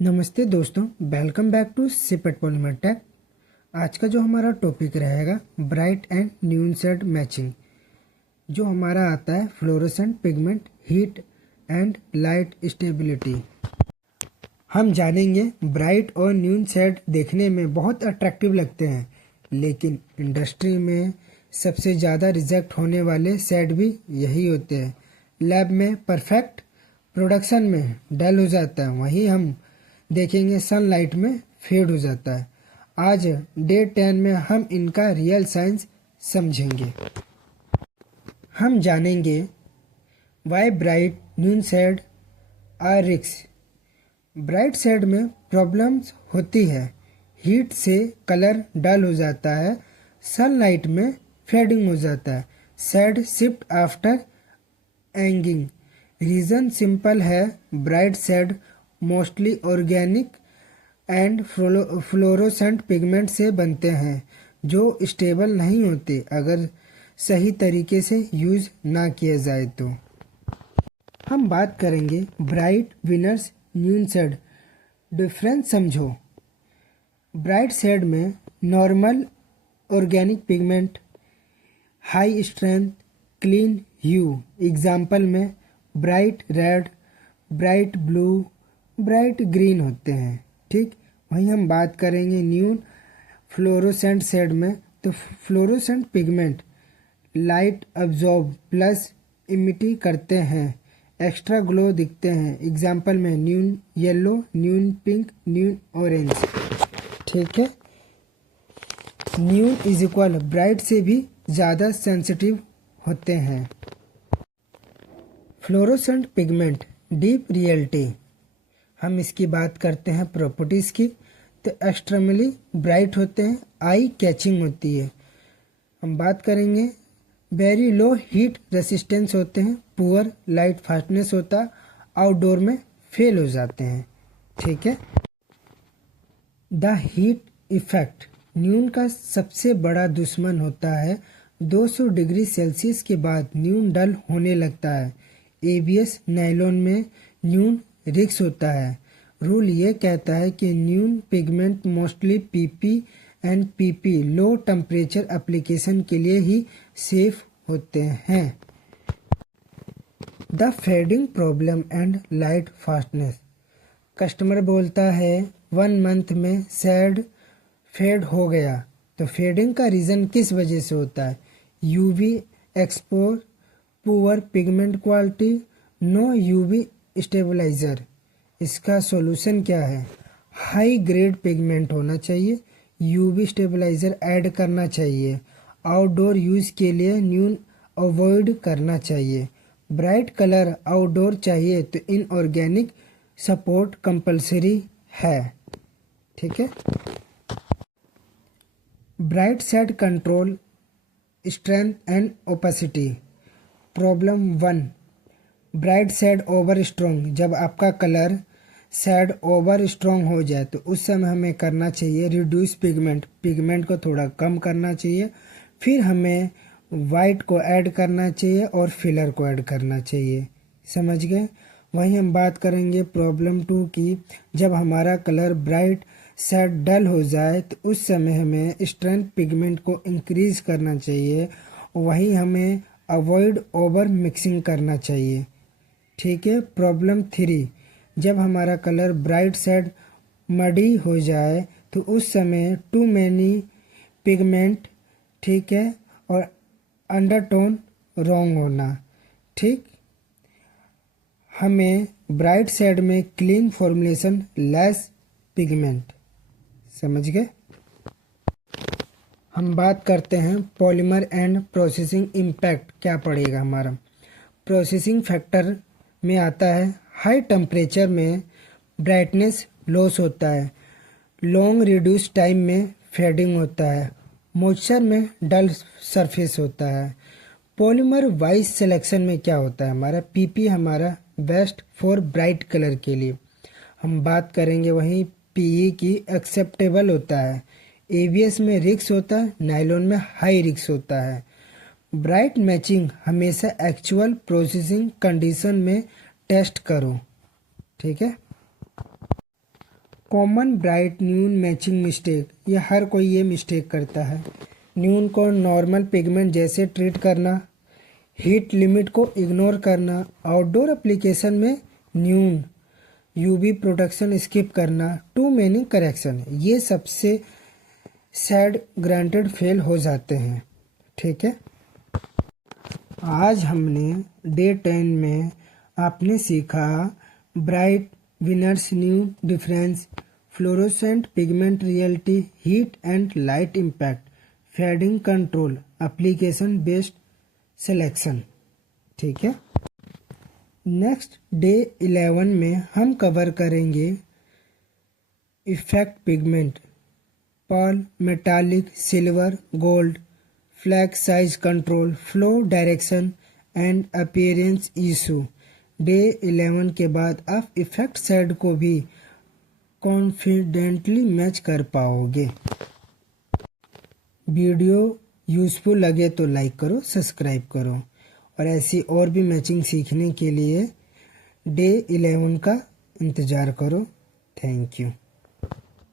नमस्ते दोस्तों, welcome back to CIPET polymer tech. आज का जो हमारा टॉपिक रहेगा ब्राइट एंड न्यूनसेड मैचिंग। जो हमारा आता है fluorescent pigment heat and light stability. हम जानेंगे ब्राइट और न्यूनसेड देखने में बहुत अट्रैक्टिव लगते हैं, लेकिन इंडस्ट्री में सबसे ज़्यादा रिजेक्ट होने वाले शेड भी यही होते हैं। लैब में परफेक्ट, प्रोडक्शन में डल हो जाता है, वहीं हम देखेंगे सनलाइट में फेड हो जाता है। आज डे 10 में हम इनका रियल साइंस समझेंगे। हम जानेंगे why bright neon shade are risk. Bright shade में प्रॉब्लम्स होती है, हीट से कलर डल हो जाता है, सनलाइट में फेडिंग हो जाता है, shade shift after ageing. Reason simple है, bright shade mostly organic and fluorescent pigment से बनते हैं जो स्टेबल नहीं होते अगर सही तरीके से यूज़ ना किया जाए तो। हम बात करेंगे ब्राइट विनर्स न्यूनसेड। डिफरेंस समझो। ब्राइट शेड में normal organic pigment, high strength, clean hue. Example में bright red, bright blue, bright green होते हैं। ठीक, वहीं हम बात करेंगे न्यून फ्लोरोसेंट शेड में, तो fluorescent pigment light absorb plus emit करते हैं, एक्स्ट्रा ग्लो दिखते हैं। एग्जाम्पल में न्यून येलो, न्यून पिंक, न्यून ऑरेंज। ठीक है, न्यून इज इक्वल ब्राइट से भी ज़्यादा सेंसिटिव होते हैं। Fluorescent pigment deep reality. हम इसकी बात करते हैं प्रॉपर्टीज़ की, तो एक्सट्रीमली ब्राइट होते हैं, आई कैचिंग होती है। हम बात करेंगे वेरी लो हीट रेसिस्टेंस होते हैं, पुअर लाइट फास्टनेस होता, आउटडोर में फेल हो जाते हैं। ठीक है, द हीट इफेक्ट न्यून का सबसे बड़ा दुश्मन होता है। 200 डिग्री सेल्सियस के बाद न्यून डल होने लगता है। एबीएस नायलॉन में न्यून रिस्क होता है। रूल ये कहता है कि न्यून pigment mostly PP and PP low temperature application के लिए ही सेफ होते हैं। The fading problem and light fastness. Customer बोलता है 1 मंथ में शेड फेड हो गया, तो फेडिंग का रीज़न किस वजह से होता है? UV exposure, poor pigment quality, no UV stabiliser. इसका सॉल्यूशन क्या है? हाई ग्रेड पिगमेंट होना चाहिए, यूवी स्टेबलाइज़र ऐड करना चाहिए, आउटडोर यूज़ के लिए न्यून अवॉइड करना चाहिए। ब्राइट कलर आउटडोर चाहिए तो इनऑर्गेनिक सपोर्ट कंपलसरी है। ठीक है, bright shade control strength and opacity. Problem 1, bright shade over strong. जब आपका कलर शेड ओवर स्ट्रॉन्ग हो जाए तो उस समय हमें करना चाहिए रिड्यूस पिगमेंट को थोड़ा कम करना चाहिए, फिर हमें वाइट को ऐड करना चाहिए और फिलर को ऐड करना चाहिए। समझ गए? वहीं हम बात करेंगे प्रॉब्लम 2 की। जब हमारा कलर ब्राइट शेड डल हो जाए तो उस समय हमें स्ट्रेंथ पिगमेंट को इंक्रीज करना चाहिए, वहीं हमें अवॉइड ओवर मिक्सिंग करना चाहिए। ठीक है, प्रॉब्लम 3, जब हमारा कलर ब्राइट शेड मडी हो जाए तो उस समय टू मैनी पिगमेंट, ठीक है, और अंडरटोन रॉन्ग होना। ठीक, हमें ब्राइट शेड में क्लीन फॉर्मुलेशन, लेस पिगमेंट। समझ गए? हम बात करते हैं पॉलीमर एंड प्रोसेसिंग इम्पैक्ट क्या पड़ेगा हमारा। प्रोसेसिंग फैक्टर में आता है हाई टेम्परेचर में ब्राइटनेस लॉस होता है, लॉन्ग रिड्यूस टाइम में फेडिंग होता है, मॉइस्चर में डल सरफेस होता है। पॉलीमर वाइज सिलेक्शन में क्या होता है हमारा? पीपी हमारा बेस्ट फॉर ब्राइट कलर के लिए। हम बात करेंगे वहीं पीई की एक्सेप्टेबल होता है। एबीएस में रिक्स होता है, नायलॉन में हाई रिक्स होता है। ब्राइट मैचिंग हमेशा एक्चुअल प्रोसेसिंग कंडीशन में टेस्ट करो। ठीक है, कॉमन ब्राइट न्यून मैचिंग मिस्टेक, ये हर कोई ये मिस्टेक करता है। न्यून को नॉर्मल पिगमेंट जैसे ट्रीट करना, हीट लिमिट को इग्नोर करना, आउटडोर एप्लीकेशन में न्यून यूवी प्रोटेक्शन स्किप करना, टू मेनी करेक्शन, ये सबसे सैड ग्रांटेड फेल हो जाते हैं। ठीक है, आज हमने डे 10 में आपने सीखा bright winners, new difference, fluorescent pigment reality, heat and light impact, fading control, application based selection. ठीक है, नेक्स्ट डे 11 में हम कवर करेंगे effect pigment, pearl, metallic, silver, gold, flake size control, flow direction and appearance issue. Day 11 के बाद आप effect shade को भी कॉन्फिडेंटली मैच कर पाओगे। वीडियो यूज़फुल लगे तो लाइक करो, सब्सक्राइब करो, और ऐसी और भी मैचिंग सीखने के लिए डे 11 का इंतज़ार करो। Thank you.